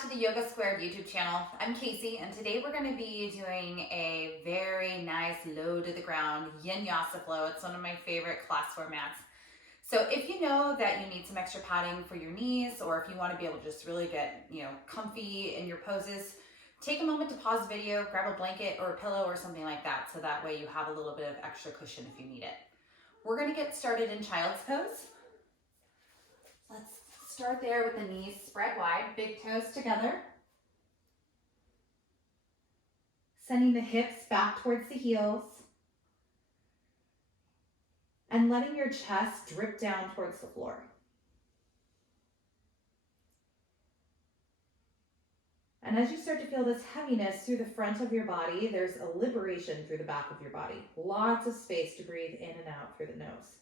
back to the Yoga Squared YouTube channel. I'm Casey, and today we're going to be doing a very nice low to the ground YinYasa flow. It's one of my favorite class formats. So if you know that you need some extra padding for your knees, or if you want to be able to just really get, comfy in your poses, take a moment to pause the video, grab a blanket or a pillow or something like that, so that way you have a little bit of extra cushion if you need it. We're going to get started in child's pose. Let's start there with the knees spread wide, big toes together. Sending the hips back towards the heels. And letting your chest drip down towards the floor. And as you start to feel this heaviness through the front of your body, there's a liberation through the back of your body. Lots of space to breathe in and out through the nose.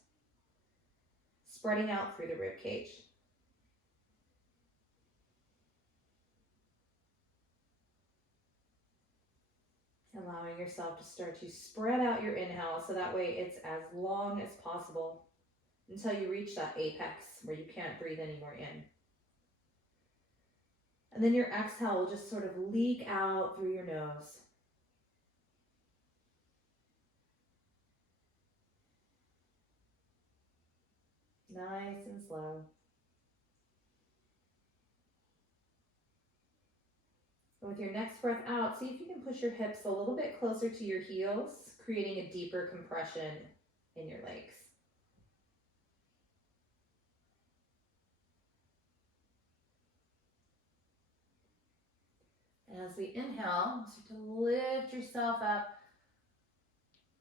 Spreading out through the rib cage. Allowing yourself to start to spread out your inhale so that way it's as long as possible until you reach that apex where you can't breathe anymore in. And then your exhale will just sort of leak out through your nose. Nice and slow. With your next breath out, see if you can push your hips a little bit closer to your heels, creating a deeper compression in your legs. And as we inhale, start to lift yourself up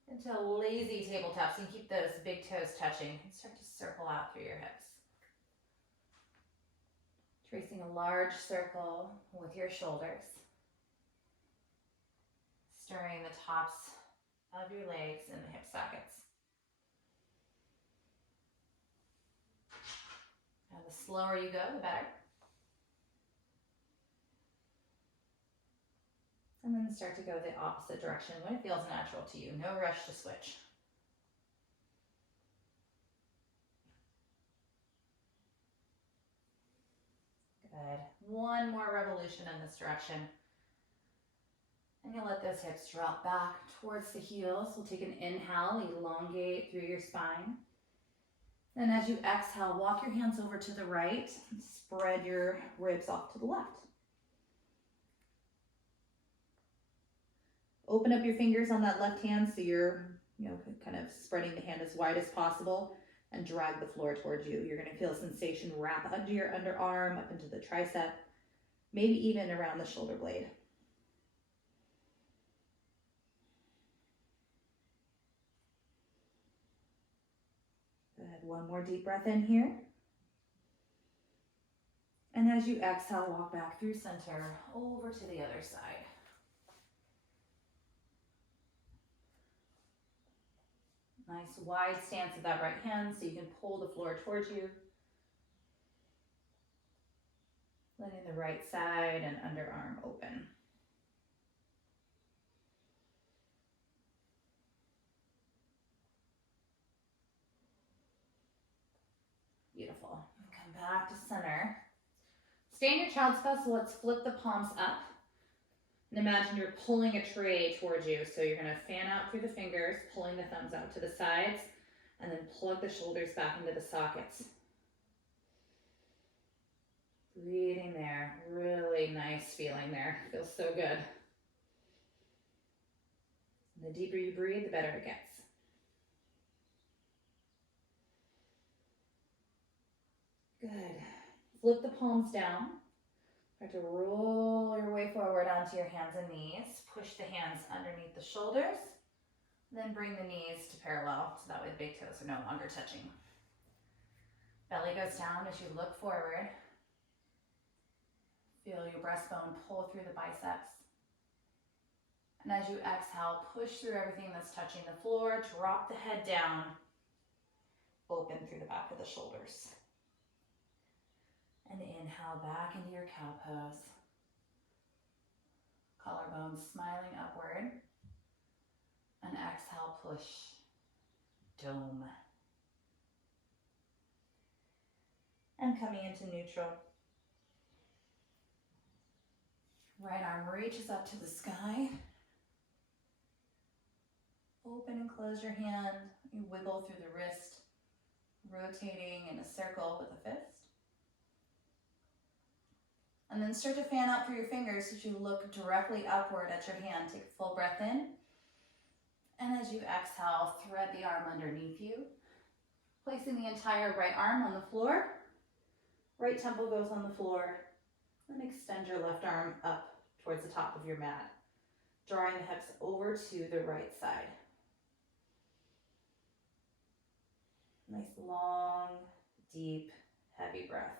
into a lazy tabletop, so you keep those big toes touching and start to circle out through your hips. Tracing a large circle with your shoulders. Stirring the tops of your legs and the hip sockets. And the slower you go, the better. And then start to go the opposite direction when it feels natural to you. No rush to switch. Good. One more revolution in this direction. And you'll let those hips drop back towards the heels. We'll take an inhale, elongate through your spine. And as you exhale, walk your hands over to the right and spread your ribs off to the left. Open up your fingers on that left hand so you're, kind of spreading the hand as wide as possible, and drag the floor towards you. You're going to feel sensation wrap under your underarm, up into the tricep, maybe even around the shoulder blade. Good. One more deep breath in here. And as you exhale, walk back through center, over to the other side. Nice wide stance of that right hand so you can pull the floor towards you. Letting the right side and underarm open. Beautiful. Come back to center. Stay in your child's pose, so let's flip the palms up. And imagine you're pulling a tray towards you. So you're going to fan out through the fingers, pulling the thumbs out to the sides, and then plug the shoulders back into the sockets. Breathing there. Really nice feeling there. Feels so good. And the deeper you breathe, the better it gets. Good. Flip the palms down. Start to roll your way forward onto your hands and knees. Push the hands underneath the shoulders. Then bring the knees to parallel, so that way the big toes are no longer touching. Belly goes down as you look forward. Feel your breastbone pull through the biceps. And as you exhale, push through everything that's touching the floor. Drop the head down. Open through the back of the shoulders. And inhale back into your cow pose. Collarbones smiling upward. And exhale, push, dome. And coming into neutral. Right arm reaches up to the sky. Open and close your hand. You wiggle through the wrist, rotating in a circle with the fist. And then start to fan out through your fingers as you look directly upward at your hand. Take a full breath in. And as you exhale, thread the arm underneath you, placing the entire right arm on the floor. Right temple goes on the floor. Then extend your left arm up towards the top of your mat, drawing the hips over to the right side. Nice, long, deep, heavy breath.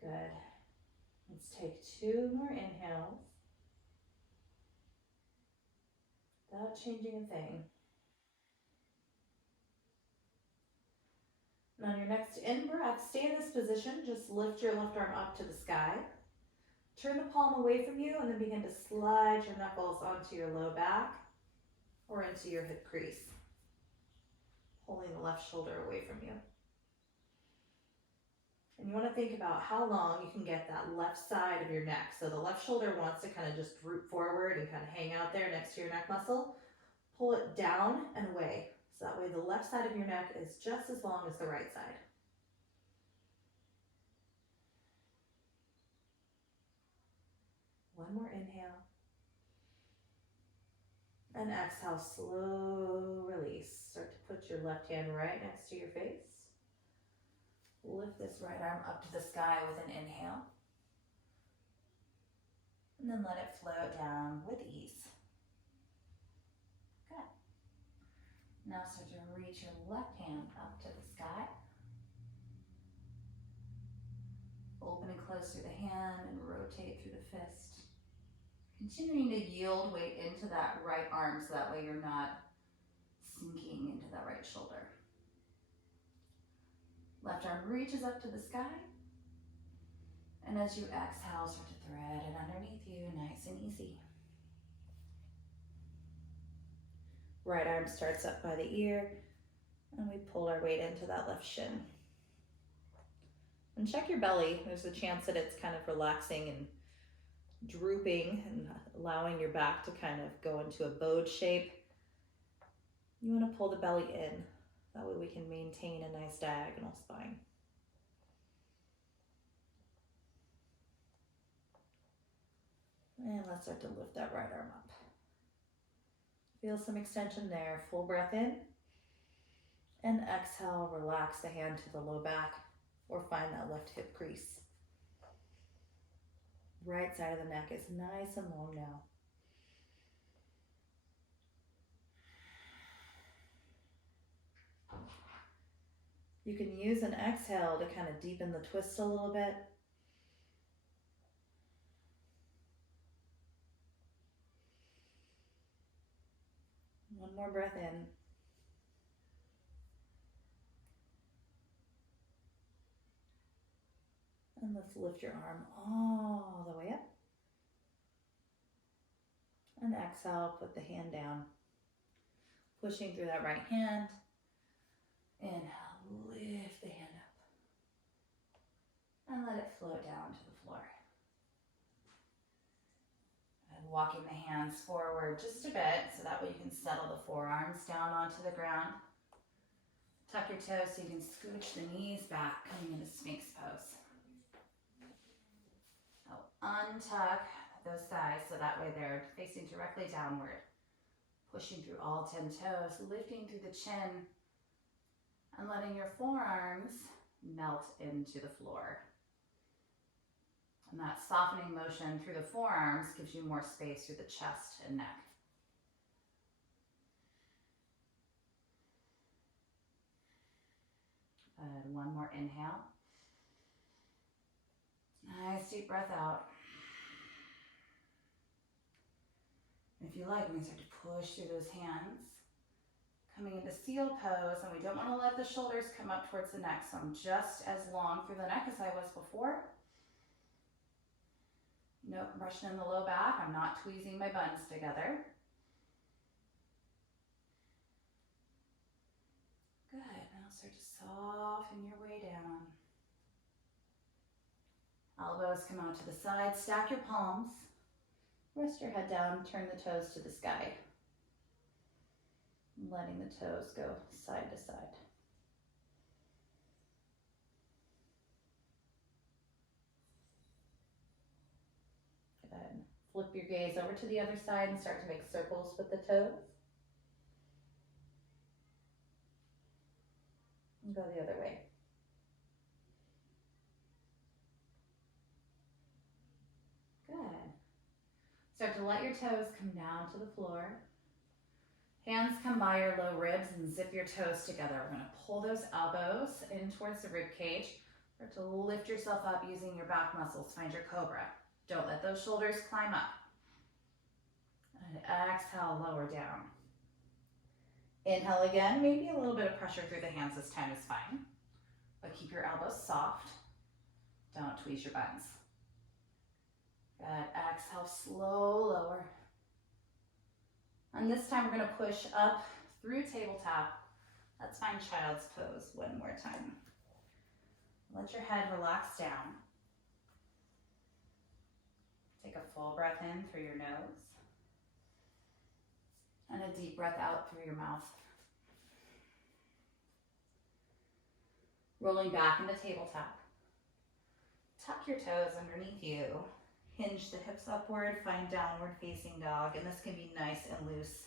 Good. Let's take 2 more inhales without changing a thing. And on your next in-breath, stay in this position. Just lift your left arm up to the sky. Turn the palm away from you and then begin to slide your knuckles onto your low back or into your hip crease, pulling the left shoulder away from you. And you want to think about how long you can get that left side of your neck. So the left shoulder wants to kind of just droop forward and kind of hang out there next to your neck muscle. Pull it down and away. So that way the left side of your neck is just as long as the right side. One more inhale. And exhale, slow release. Start to put your left hand right next to your face. Lift this right arm up to the sky with an inhale. And then let it float down with ease. Good. Now start to reach your left hand up to the sky. Open and close through the hand and rotate through the fist. Continuing to yield weight into that right arm so that way you're not sinking into that right shoulder. Left arm reaches up to the sky. And as you exhale, start to thread it underneath you, nice and easy. Right arm starts up by the ear, and we pull our weight into that left shin. And check your belly. There's a chance that it's kind of relaxing and drooping and allowing your back to kind of go into a bowed shape. You want to pull the belly in. That way we can maintain a nice diagonal spine. And let's start to lift that right arm up. Feel some extension there. Full breath in. And exhale, relax the hand to the low back or find that left hip crease. Right side of the neck is nice and long now. You can use an exhale to kind of deepen the twist a little bit. One more breath in. And let's lift your arm all the way up. And exhale, put the hand down. Pushing through that right hand. Inhale, lift the hand up. And let it float down to the floor. And walking the hands forward just a bit so that way you can settle the forearms down onto the ground. Tuck your toes so you can scooch the knees back, coming into Sphinx pose. Now untuck those thighs so that way they're facing directly downward. Pushing through all 10 toes, lifting through the chin, and letting your forearms melt into the floor. And that softening motion through the forearms gives you more space through the chest and neck. And one more inhale. Nice deep breath out. If you like, we can start to push through those hands. Coming into seal pose, and we don't want to let the shoulders come up towards the neck, so I'm just as long through the neck as I was before. No compression in the low back. I'm not tweezing my buns together. Good. start to soften your way down. Elbows come out to the side, stack your palms. Rest your head down, turn the toes to the sky. Letting the toes go side to side. Good. Flip your gaze over to the other side and start to make circles with the toes. And go the other way. Good. Start to let your toes come down to the floor. Hands come by your low ribs and zip your toes together. We're going to pull those elbows in towards the rib cage. Start to lift yourself up using your back muscles. Find your cobra. Don't let those shoulders climb up. And exhale, lower down. Inhale again. Maybe a little bit of pressure through the hands this time is fine. But keep your elbows soft. Don't tweeze your buns. Good. Exhale, slow lower. And this time we're going to push up through tabletop. Let's find child's pose one more time. Let your head relax down. Take a full breath in through your nose. And a deep breath out through your mouth. Rolling back into tabletop. Tuck your toes underneath you. Hinge the hips upward, find downward facing dog, and this can be nice and loose.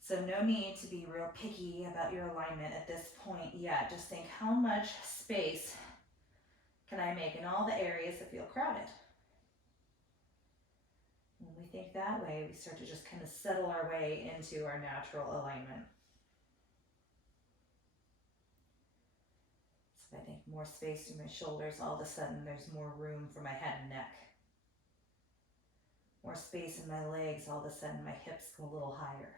So no need to be real picky about your alignment at this point yet. Just think, how much space can I make in all the areas that feel crowded? When we think that way, we start to just kind of settle our way into our natural alignment. So if I think more space through my shoulders, all of a sudden there's more room for my head and neck. More space in my legs, all of a sudden my hips go a little higher.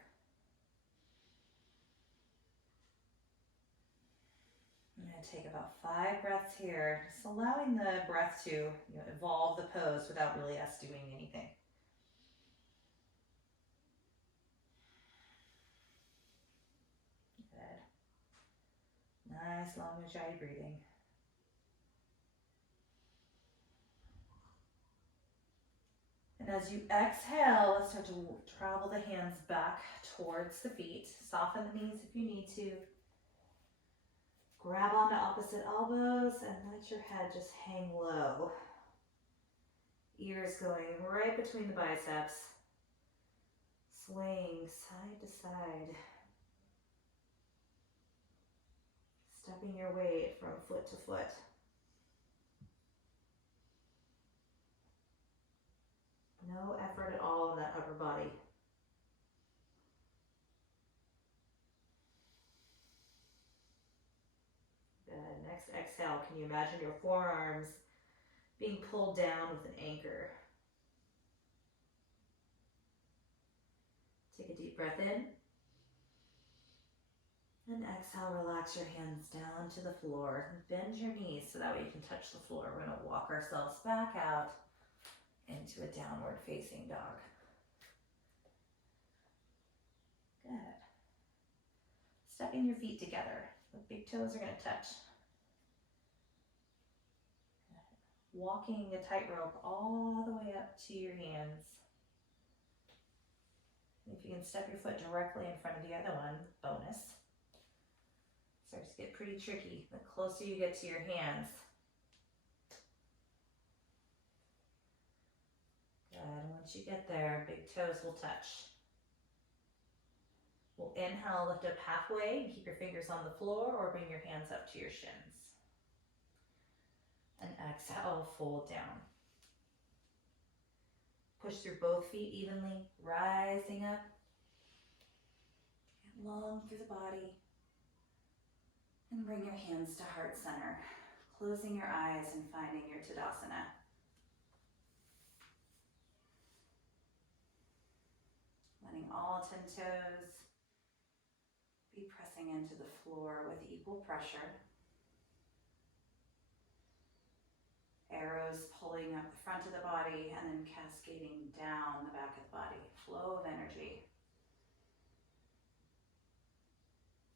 I'm going to take about 5 breaths here, just allowing the breath to evolve the pose without really us doing anything. Good. Nice long Ujjayi breathing. And as you exhale, let's start to travel the hands back towards the feet. Soften the knees if you need to. Grab onto opposite elbows and let your head just hang low. Ears going right between the biceps. Swaying side to side. Stepping your weight from foot to foot. No effort at all in that upper body. Good. Next exhale, can you imagine your forearms being pulled down with an anchor? Take a deep breath in. And exhale, relax your hands down to the floor. Bend your knees so that way you can touch the floor. We're going to walk ourselves back out into a downward facing dog. Good. Stepping your feet together. The big toes are going to touch. Good. Walking a tightrope all the way up to your hands. If you can step your foot directly in front of the other one, bonus. Starts to get pretty tricky. The closer you get to your hands. Good. Once you get there, big toes will touch. We'll inhale, lift up halfway, and keep your fingers on the floor or bring your hands up to your shins. And exhale, fold down. Push through both feet evenly, rising up. And long through the body. And bring your hands to heart center, closing your eyes and finding your Tadasana. Letting all 10 toes be pressing into the floor with equal pressure. Arrows pulling up the front of the body and then cascading down the back of the body. Flow of energy.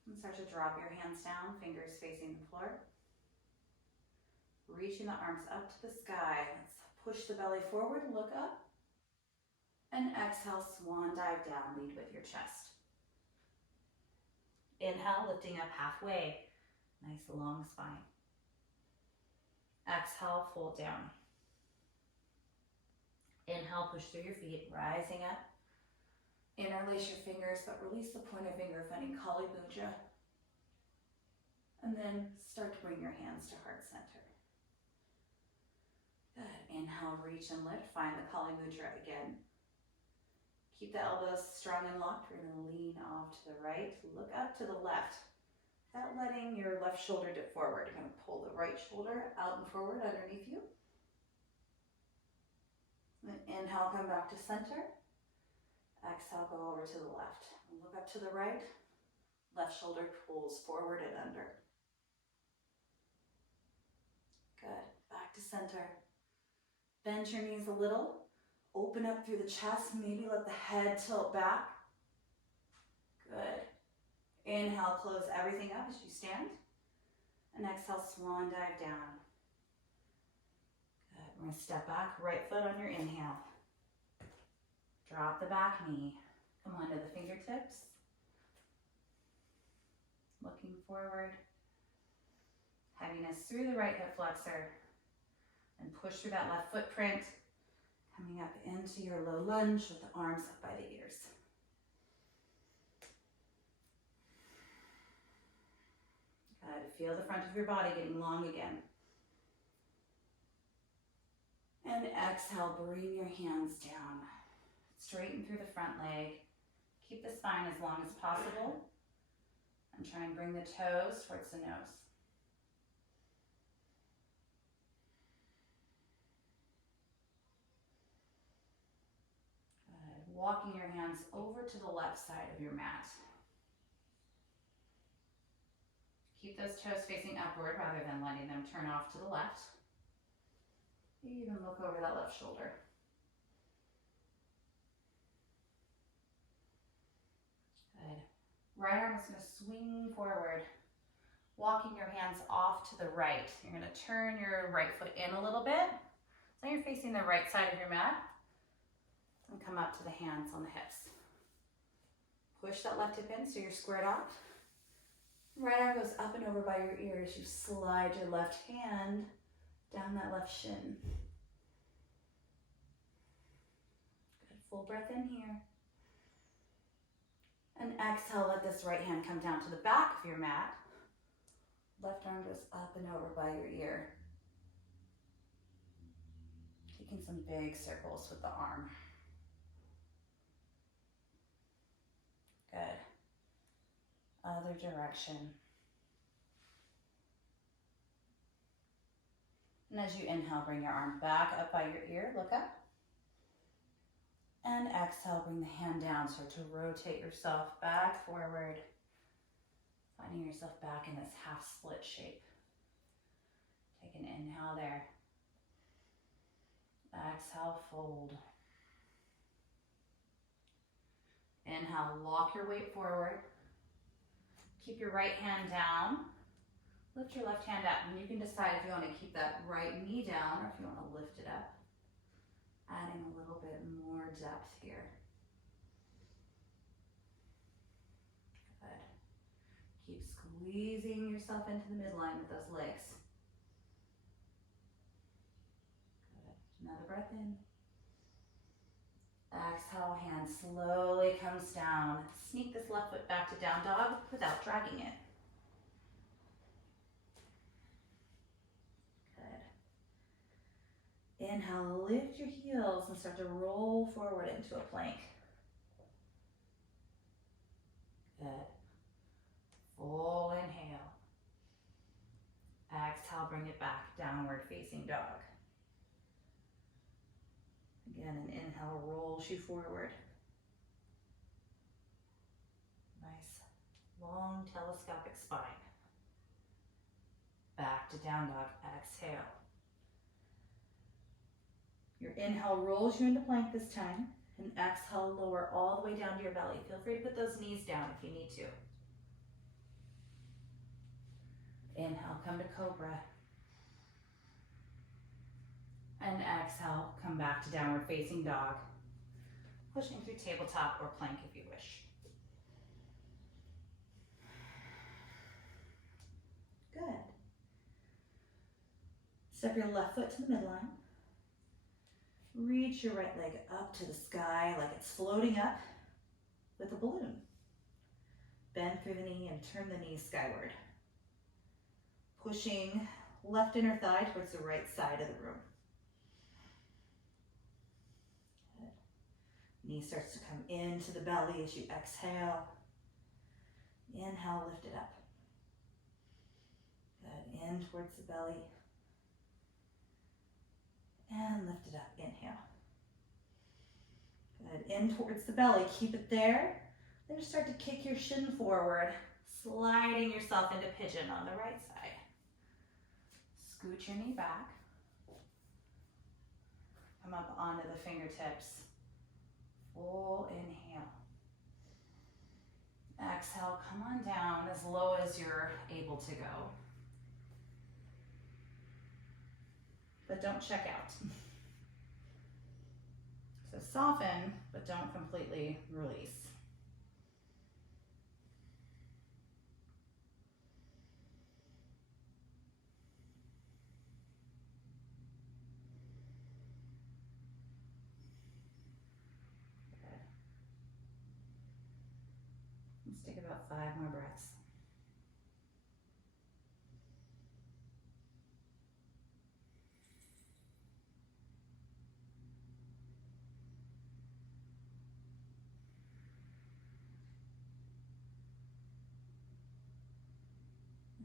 And start to drop your hands down, fingers facing the floor. Reaching the arms up to the sky. Let's push the belly forward, look up. And exhale, swan dive down, lead with your chest. Inhale, lifting up halfway. Nice long spine. Exhale, fold down. Inhale, push through your feet, rising up. Interlace your fingers, but release the pointer finger, finding Kali Mudra. And then start to bring your hands to heart center. Good. Inhale, reach and lift. Find the Kali Mudra again. Keep the elbows strong and locked. We're going to lean off to the right. Look up to the left. Without letting your left shoulder dip forward. You're going to pull the right shoulder out and forward underneath you. Then inhale, come back to center. Exhale, go over to the left. Look up to the right. Left shoulder pulls forward and under. Good. Back to center. Bend your knees a little. Open up through the chest. Maybe let the head tilt back. Good. Inhale, close everything up as you stand. And exhale, swan dive down. Good. We're going to step back. Right foot on your inhale. Drop the back knee. Come onto the fingertips. Looking forward. Heaviness through the right hip flexor. And push through that left footprint. Coming up into your low lunge with the arms up by the ears. Good. Feel the front of your body getting long again. And exhale, bring your hands down. Straighten through the front leg. Keep the spine as long as possible. And try and bring the toes towards the nose. Good. Walking your hands over to the left side of your mat. Keep those toes facing upward rather than letting them turn off to the left. Even look over that left shoulder. Good. Right arm is going to swing forward, walking your hands off to the right. You're going to turn your right foot in a little bit. So you're facing the right side of your mat. And come up to the hands on the hips. Push that left hip in so you're squared off. Right arm goes up and over by your ears. You slide your left hand down that left shin. Good. Full breath in here. And exhale, let this right hand come down to the back of your mat. Left arm goes up and over by your ear. Taking some big circles with the arm. Good. Other direction. And as you inhale, bring your arm back up by your ear, look up. And exhale, bring the hand down. Start to rotate yourself back forward. Finding yourself back in this half split shape. Take an inhale there. Exhale, fold. Inhale, lock your weight forward. Keep your right hand down. Lift your left hand up, and you can decide if you want to keep that right knee down or if you want to lift it up. Adding a little bit more depth here. Good. Keep squeezing yourself into the midline with those legs. Good. Another breath in. Exhale, hand slowly comes down. Sneak this left foot back to down dog without dragging it. Good. Inhale, lift your heels and start to roll forward into a plank. Good. Full inhale. Exhale, bring it back, downward facing dog. Again, an inhale rolls you forward. Nice, long telescopic spine. Back to down dog, exhale. Your inhale rolls you into plank this time, and exhale, lower all the way down to your belly. Feel free to put those knees down if you need to. Inhale, come to cobra. And exhale, come back to downward facing dog. Pushing through tabletop or plank if you wish. Good. Step your left foot to the midline. Reach your right leg up to the sky like it's floating up with a balloon. Bend through the knee and turn the knee skyward. Pushing left inner thigh towards the right side of the room. Good. Knee starts to come into the belly as you exhale. Inhale, lift it up. Good. In towards the belly. And lift it up. Inhale. Good. In towards the belly. Keep it there. Then you start to kick your shin forward, sliding yourself into pigeon on the right side. Scoot your knee back. Come up onto the fingertips. Full inhale. Exhale, come on down as low as you're able to go. But don't check out. So soften, but don't completely release. Good. Let's take about 5 more breaths.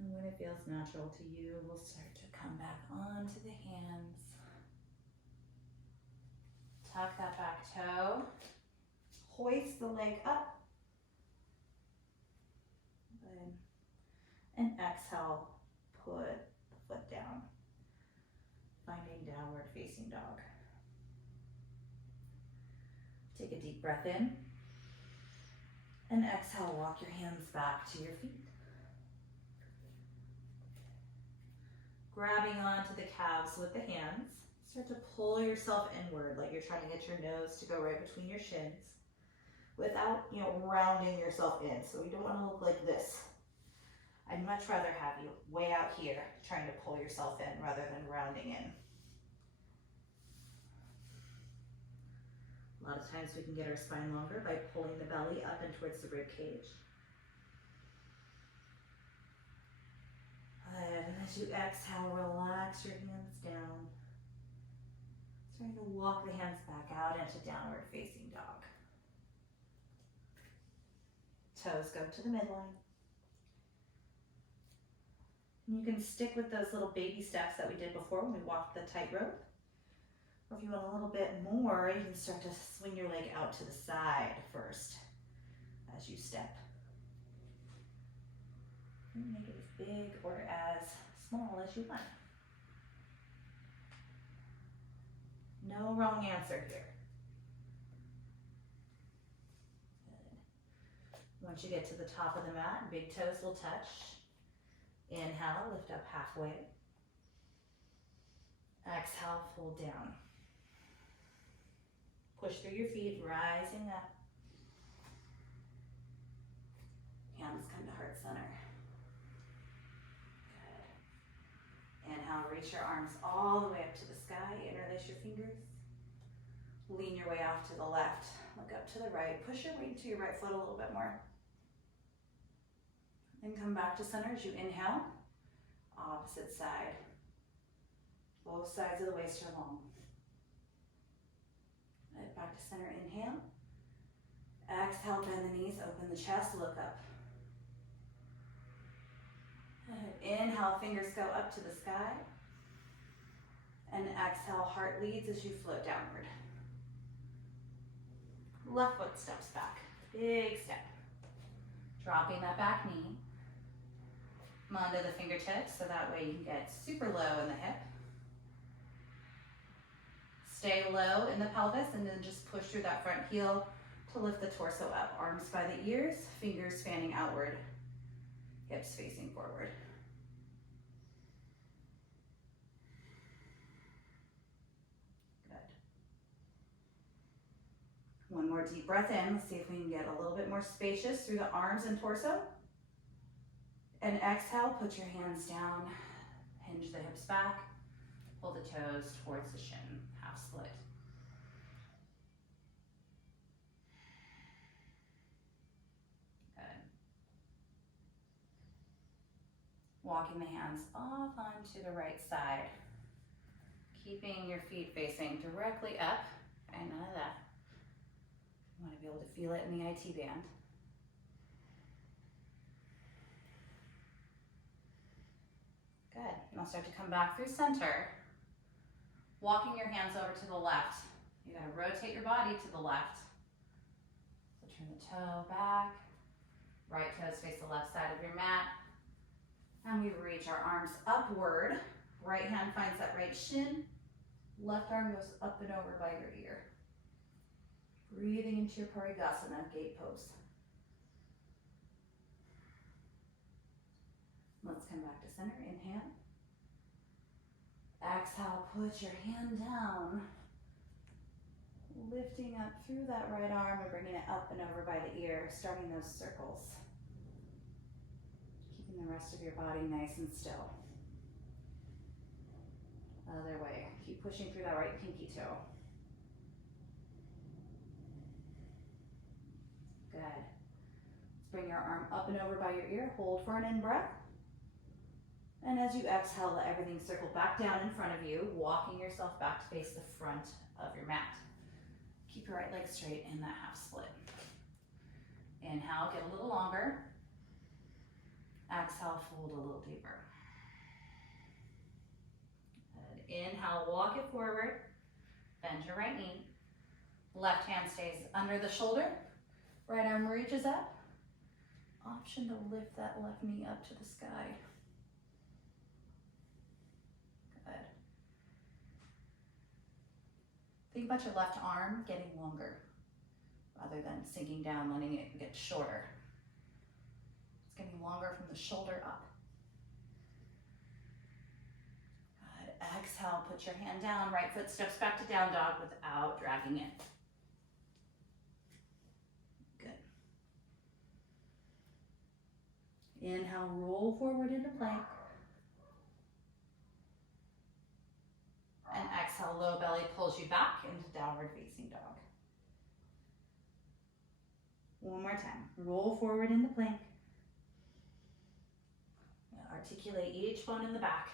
And when it feels natural to you, we'll start to come back onto the hands. Tuck that back toe. Hoist the leg up. Good. And exhale, put the foot down. Finding downward facing dog. Take a deep breath in. And exhale, walk your hands back to your feet. Grabbing onto the calves with the hands. Start to pull yourself inward like you're trying to get your nose to go right between your shins without, rounding yourself in. So you don't want to look like this. I'd much rather have you way out here trying to pull yourself in rather than rounding in. A lot of times we can get our spine longer by pulling the belly up and towards the rib cage. And as you exhale, relax your hands down. Starting to walk the hands back out into downward facing dog. Toes go to the midline. And you can stick with those little baby steps that we did before when we walked the tightrope. Or if you want a little bit more, you can start to swing your leg out to the side first as you step. And make it as big or as small as you want. No wrong answer here. Good. Once you get to the top of the mat, big toes will touch. Inhale, lift up halfway. Exhale, fold down. Push through your feet, rising up. Hands come to heart center. Good. Inhale, reach your arms all the way up to the sky. Interlace your fingers. Lean your way off to the left. Look up to the right. Push your weight to your right foot a little bit more. Then come back to center as you inhale. Opposite side. Both sides of the waist are long. Right, back to center, inhale. Exhale, bend the knees, open the chest, look up. Inhale, fingers go up to the sky. And exhale, heart leads as you float downward. Left foot steps back, big step. Dropping that back knee. Come onto the fingertips so that way you can get super low in the hip. Stay low in the pelvis and then just push through that front heel to lift the torso up. Arms by the ears, fingers fanning outward, hips facing forward. One more deep breath in. Let's see if we can get a little bit more spacious through the arms and torso. And exhale, put your hands down, hinge the hips back, pull the toes towards the shin, half split. Good. Walking the hands off onto the right side, keeping your feet facing directly up, and none of that. You want to be able to feel it in the IT band. Good. Now start to come back through center. Walking your hands over to the left. You gotta rotate your body to the left. So turn the toe back. Right toes face the left side of your mat. And we reach our arms upward. Right hand finds that right shin. Left arm goes up and over by your ear. Breathing into your Parigasana, gate pose. Let's come back to center. Inhale. Exhale, put your hand down. Lifting up through that right arm and bringing it up and over by the ear, starting those circles. Keeping the rest of your body nice and still. Other way. Keep pushing through that right pinky toe. Good. Let's bring your arm up and over by your ear. Hold for an in-breath. And as you exhale, let everything circle back down in front of you, walking yourself back to face the front of your mat. Keep your right leg straight in that half split. Inhale, get a little longer. Exhale, fold a little deeper. Good. Inhale, walk it forward. Bend your right knee. Left hand stays under the shoulder. Right arm reaches up. Option to lift that left knee up to the sky. Good. Think about your left arm getting longer rather than sinking down, letting it get shorter. It's getting longer from the shoulder up. Good. Exhale, put your hand down. Right foot steps back to down dog without dragging it. Good. Inhale, roll forward into plank. And exhale, low belly pulls you back into downward facing dog. One more time. Roll forward into plank. Articulate each bone in the back.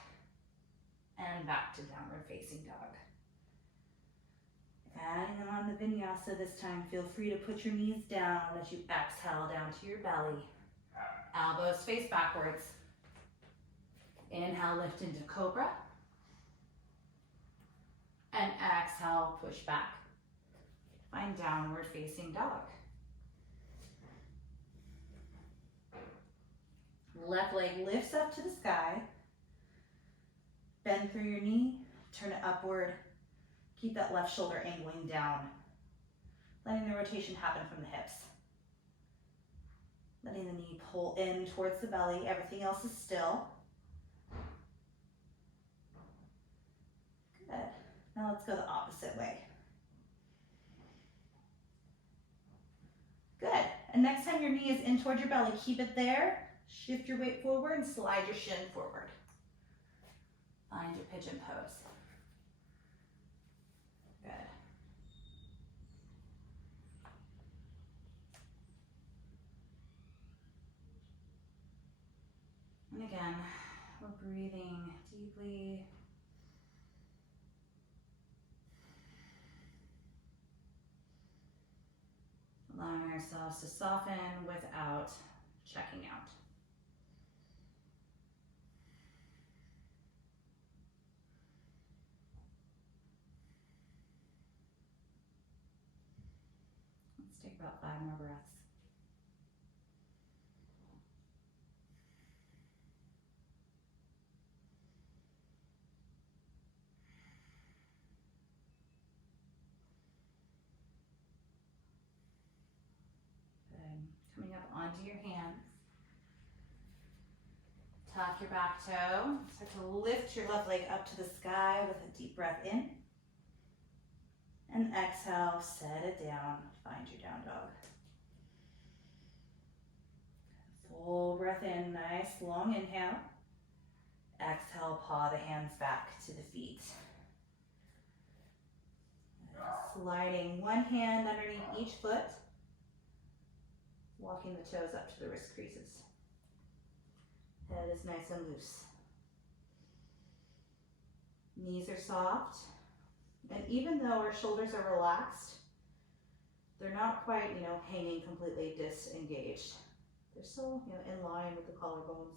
And back to downward facing dog. Adding on the vinyasa this time, feel free to put your knees down as you exhale down to your belly. Elbows face backwards. Inhale, lift into cobra. And exhale, push back. Find downward facing dog. Left leg lifts up to the sky. Bend through your knee, turn it upward. Keep that left shoulder angling down. Letting the rotation happen from the hips. Letting the knee pull in towards the belly. Everything else is still. Good. Now let's go the opposite way. Good. And next time your knee is in towards your belly, keep it there. Shift your weight forward and slide your shin forward. Find your pigeon pose. Good. And again, we're breathing deeply. Allowing ourselves to soften without checking out. Let's take about 5 more breaths. Coming up onto your hands. Tuck your back toe. Start to lift your left leg up to the sky with a deep breath in. And exhale, set it down, find your down dog. Full breath in, nice long inhale. Exhale, paw the hands back to the feet. Sliding one hand underneath each foot, walking the toes up to the wrist creases. Head is nice and loose. Knees are soft, and even though our shoulders are relaxed, they're not quite, hanging completely disengaged. They're still, in line with the collarbones.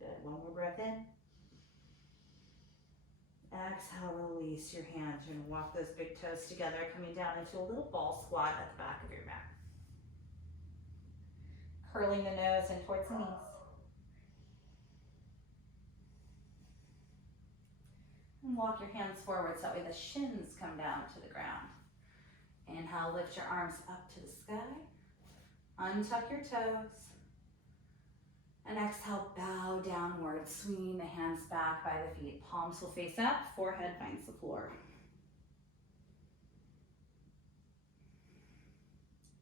Good, one more breath in. Exhale, release your hands. You're gonna walk those big toes together, coming down into a little ball squat at the back of your mat. Curling the nose in towards the knees. And walk your hands forward so that way the shins come down to the ground. Inhale, lift your arms up to the sky. Untuck your toes. And exhale, bow downward, swinging the hands back by the feet. Palms will face up, forehead finds the floor.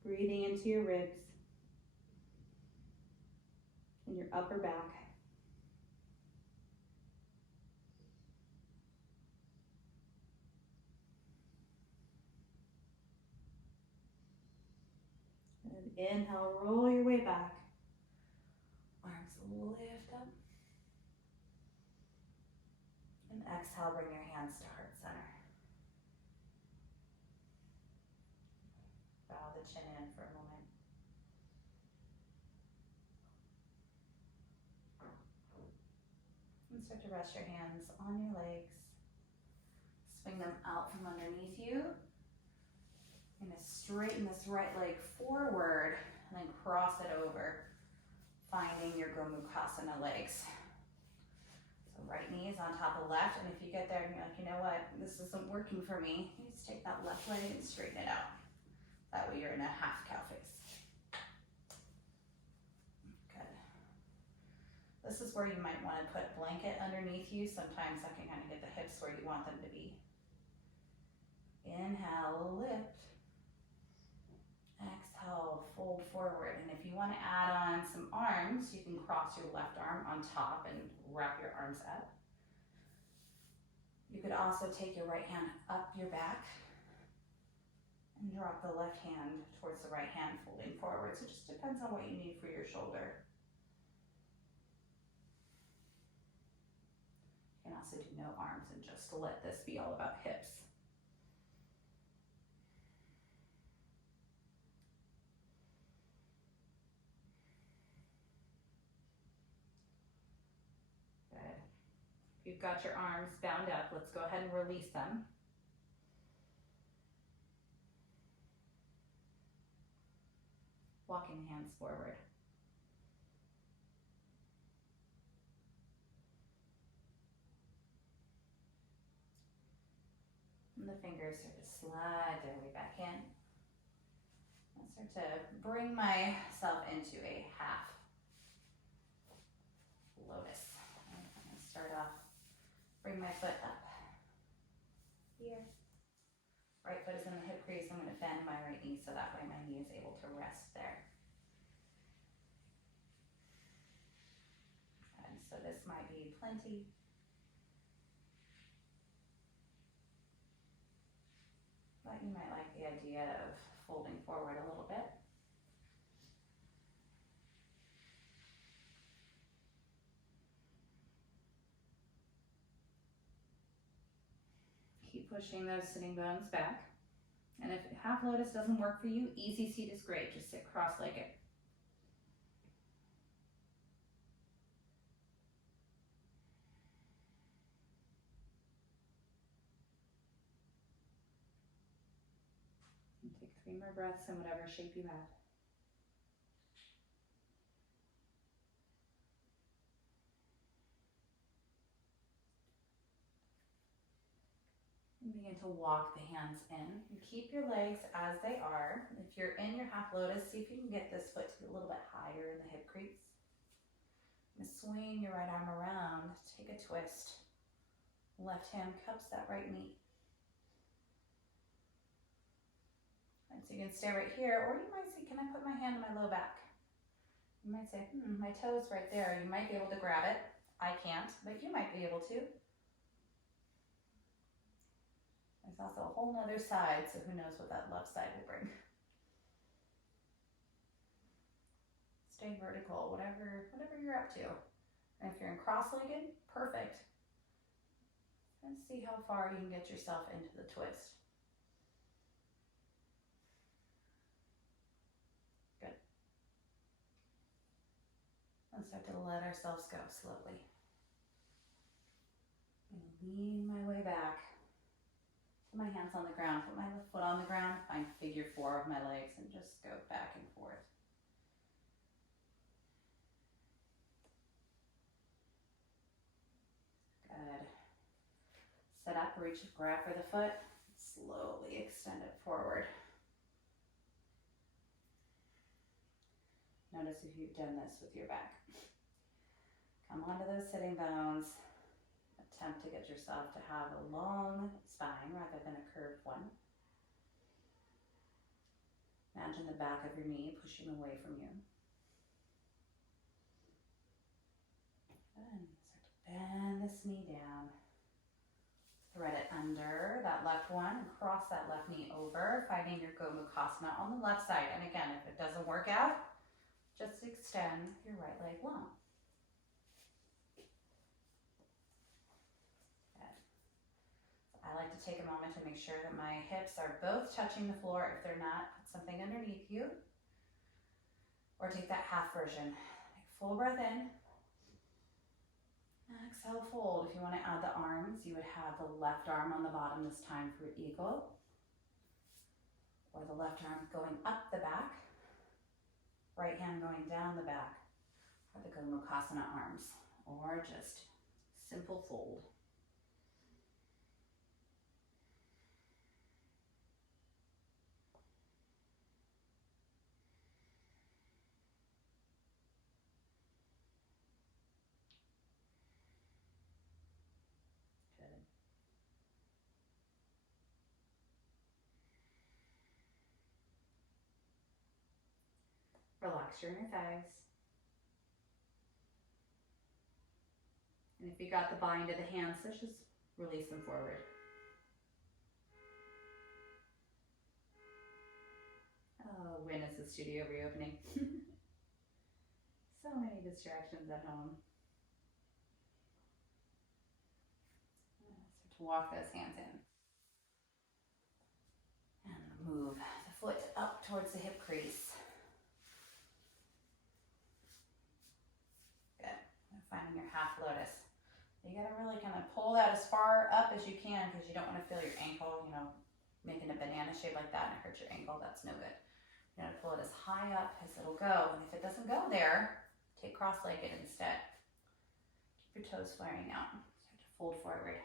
Breathing into your ribs and your upper back. And inhale, roll your way back. Arms lift up. And exhale, bring your hands to heart center. Bow the chin in for a moment. And start to rest your hands on your legs. Swing them out from underneath you. You're gonna straighten this right leg forward and then cross it over, finding your Gomukhasana legs. So right knee is on top of left, and if you get there and you're like, you know what, this isn't working for me, you just take that left leg and straighten it out. That way you're in a half cow face. Good. This is where you might want to put a blanket underneath you. Sometimes that can kind of get the hips where you want them to be. Inhale, lift. Exhale, fold forward. And if you want to add on some arms, you can cross your left arm on top and wrap your arms up. You could also take your right hand up your back and drop the left hand towards the right hand, folding forward. So it just depends on what you need for your shoulder. You can also do no arms and just let this be all about hips. If you've got your arms bound up, let's go ahead and release them. Walking the hands forward. And the fingers start to slide their way back in. I start to bring myself into a half lotus. I'm going to start off. Bring my foot up here. Right foot is in the hip crease. I'm going to bend my right knee so that way my knee is able to rest there. And so this might be plenty. But you might like the idea of folding forward a little bit. Keep pushing those sitting bones back. And if half lotus doesn't work for you, easy seat is great. Just sit cross-legged. And take 3 more breaths in whatever shape you have. And begin to walk the hands in. And keep your legs as they are. If you're in your half lotus, see if you can get this foot to be a little bit higher in the hip crease. Swing your right arm around, take a twist. Left hand cups that right knee. And so you can stay right here, or you might say, can I put my hand on my low back? You might say, my toe's right there. You might be able to grab it. I can't, but you might be able to. There's also a whole nother side, so who knows what that left side will bring. Stay vertical, whatever you're up to. And if you're in cross-legged, perfect. And see how far you can get yourself into the twist. Good. Let's start to let ourselves go slowly. Lean my way back. Put my hands on the ground, put my left foot on the ground, find figure 4 of my legs, and just go back and forth. Good. Set up, reach, grab for the foot, slowly extend it forward. Notice if you've done this with your back. Come onto those sitting bones. Attempt to get yourself to have a long spine rather than a curved one. Imagine the back of your knee pushing away from you. And start to bend this knee down. Thread it under that left one and cross that left knee over, finding your yogasquaredstudio on the left side. And again, if it doesn't work out, just extend your right leg long. I like to take a moment to make sure that my hips are both touching the floor. If they're not, put something underneath you. Or take that half version. Take a full breath in. Exhale, fold. If you want to add the arms, you would have the left arm on the bottom this time for eagle. Or the left arm going up the back. Right hand going down the back. Or the yogasquaredstudio arms. Or just simple fold. Relax your inner thighs. And if you got the bind of the hands, let's just release them forward. Oh, when is the studio reopening? So many distractions at home. Start to walk those hands in. And move the foot up towards the hip crease. Finding your half lotus. You gotta really kind of pull that as far up as you can because you don't want to feel your ankle, making a banana shape like that and it hurts your ankle. That's no good. You gotta pull it as high up as it'll go. And if it doesn't go there, take cross-legged instead. Keep your toes flaring out. Start to fold forward.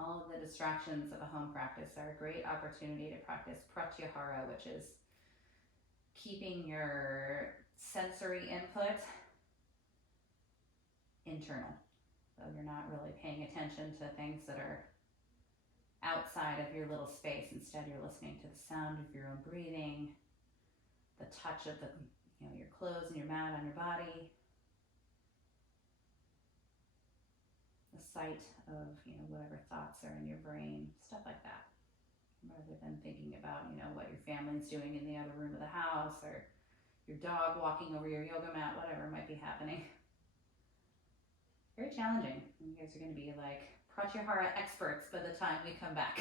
All of the distractions of a home practice are a great opportunity to practice pratyahara, which is keeping your sensory input internal. So you're not really paying attention to things that are outside of your little space. Instead, you're listening to the sound of your own breathing, the touch of your clothes and your mat on your body, the sight of whatever thoughts are in your brain, stuff like that, rather than thinking about what your family's doing in the other room of the house or your dog walking over your yoga mat, whatever might be happening. Very challenging. You guys are going to be like pratyahara experts by the time we come back.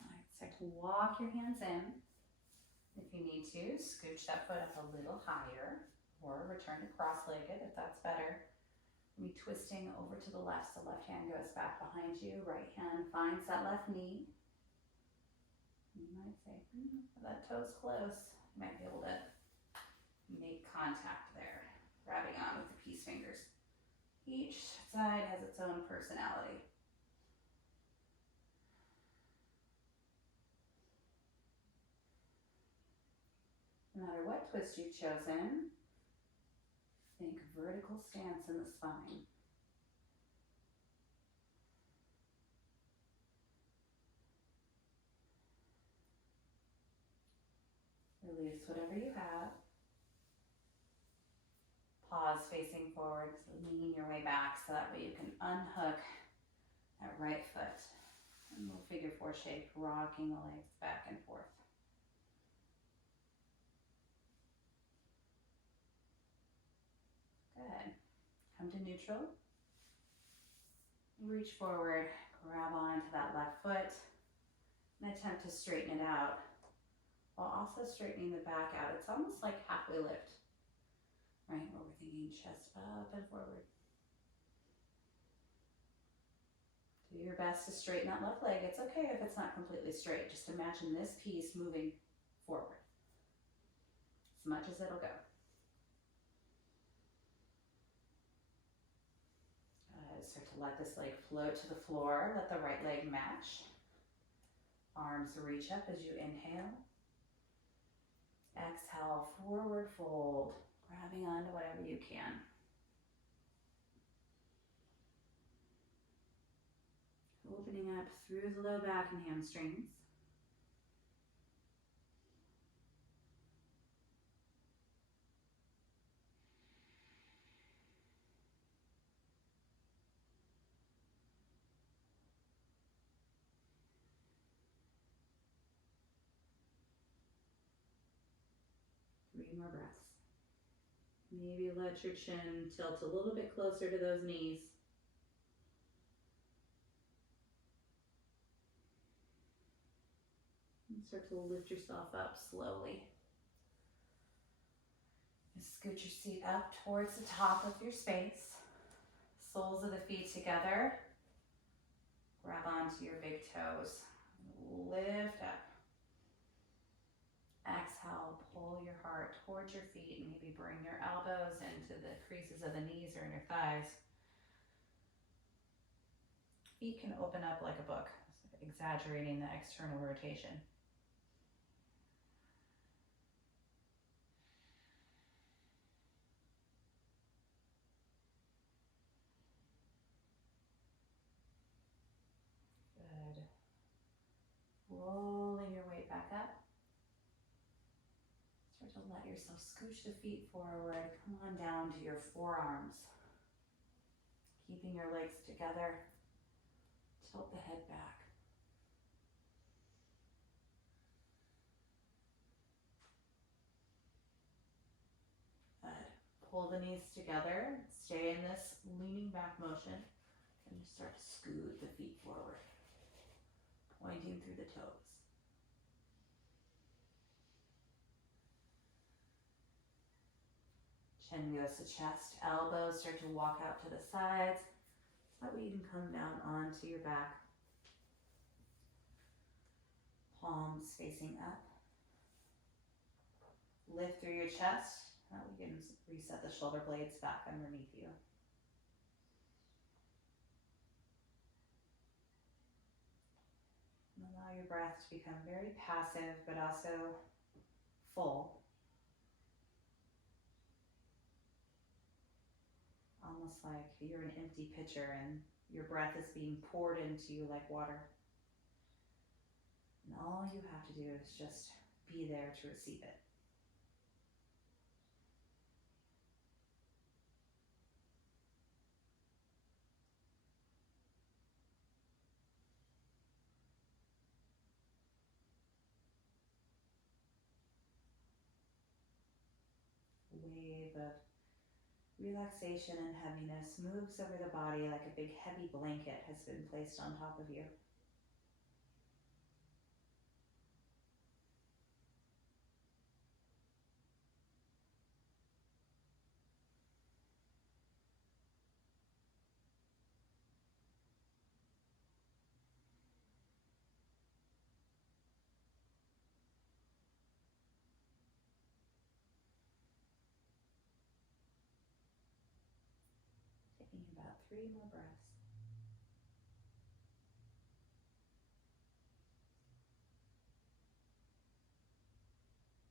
All right, start to walk your hands in. If you need to, scooch that foot up a little higher or return to cross-legged if that's better. Be twisting over to the left, so left hand goes back behind you, right hand finds that left knee. You might say, that toe's close. You might be able to Make contact there, grabbing on with the peace fingers. Each side has its own personality. No matter what twist you've chosen, think vertical stance in the spine. Release whatever you have. Pause facing forward, so lean your way back so that way you can unhook that right foot. And little figure four shape, rocking the legs back and forth. Good. Come to neutral. Reach forward, grab onto that left foot, and attempt to straighten it out while also straightening the back out. It's almost like halfway lift, right? Where we're thinking chest up and forward. Do your best to straighten that left leg. It's okay if it's not completely straight. Just imagine this piece moving forward as much as it'll go. Start to let this leg float to the floor. Let the right leg match. Arms reach up as you inhale. Exhale, forward fold, grabbing onto whatever you can. Opening up through the low back and hamstrings. Three more breaths. Maybe let your chin tilt a little bit closer to those knees. And start to lift yourself up slowly. And scoot your seat up towards the top of your space. Soles of the feet together. Grab onto your big toes. Lift up. Exhale, pull your heart towards your feet and maybe bring your elbows into the creases of the knees or in your thighs. Feet can open up like a book, exaggerating the external rotation. Good. Rolling your weight back up. Start to let yourself scooch the feet forward. Come on down to your forearms. Keeping your legs together. Tilt the head back. Good. Pull the knees together. Stay in this leaning back motion. And start to scoot the feet forward. Pointing through the toes. Chin goes to chest, elbows start to walk out to the sides. That way you can come down onto your back. Palms facing up. Lift through your chest. That way you can reset the shoulder blades back underneath you. And allow your breath to become very passive, but also full. Almost like you're an empty pitcher and your breath is being poured into you like water. And all you have to do is just be there to receive it. A wave of relaxation and heaviness moves over the body like a big heavy blanket has been placed on top of you. 3 more breaths.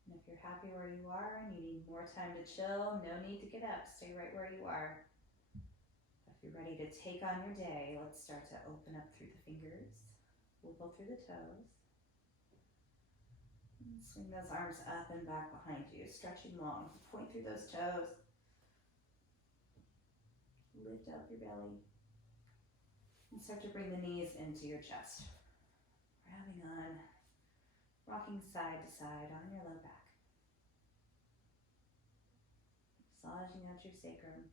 And if you're happy where you are and you need more time to chill, no need to get up. Stay right where you are. If you're ready to take on your day, let's start to open up through the fingers, wiggle through the toes. And swing those arms up and back behind you, stretching long. Point through those toes. Lift up your belly. And start to bring the knees into your chest. Grabbing on, rocking side to side on your low back. Massaging out your sacrum.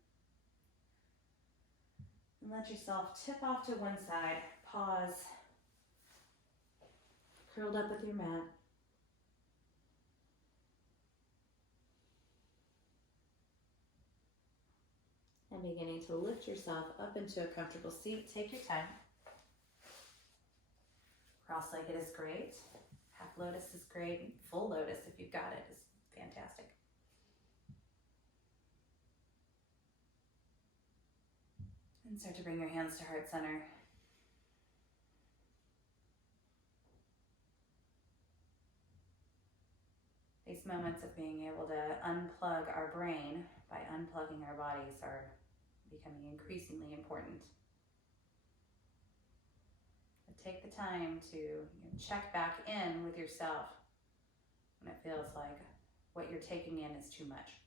And let yourself tip off to one side. Pause. Curled up with your mat. And beginning to lift yourself up into a comfortable seat. Take your time. Cross-legged is great. Half lotus is great. Full lotus, if you've got it, is fantastic. And start to bring your hands to heart center. These moments of being able to unplug our brain by unplugging our bodies are becoming increasingly important. But take the time to check back in with yourself when it feels like what you're taking in is too much.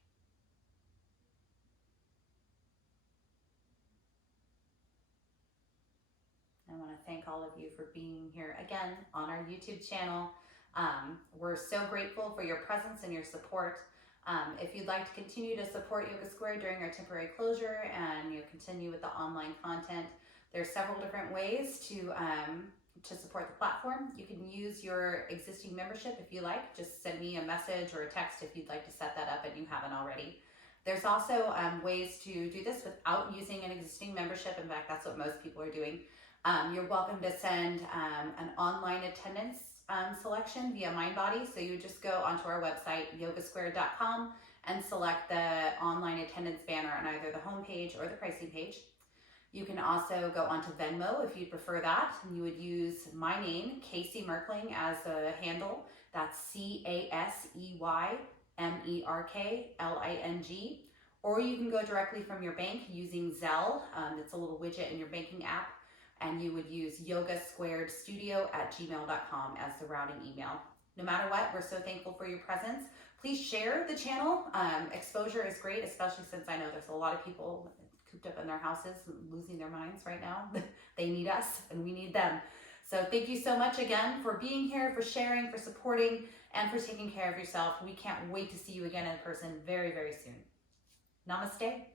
I want to thank all of you for being here again on our YouTube channel. We're so grateful for your presence and your support. If you'd like to continue to support Yoga Square during our temporary closure and continue with the online content, there's several different ways to support the platform. You can use your existing membership if you like. Just send me a message or a text if you'd like to set that up and you haven't already. There's also ways to do this without using an existing membership. In fact, that's what most people are doing. You're welcome to send an online attendance selection via MindBody. So you would just go onto our website, yogasquared.com, and select the online attendance banner on either the home page or the pricing page. You can also go onto Venmo if you prefer that, and you would use my name, Casey Merkling, as a handle. That's CASEYMERKLING. Or you can go directly from your bank using Zelle. It's a little widget in your banking app. And you would use yogasquaredstudio@gmail.com as the routing email. No matter what, we're so thankful for your presence. Please share the channel. Exposure is great, especially since I know there's a lot of people cooped up in their houses losing their minds right now. They need us and we need them. So thank you so much again for being here, for sharing, for supporting, and for taking care of yourself. We can't wait to see you again in person very, very soon. Namaste.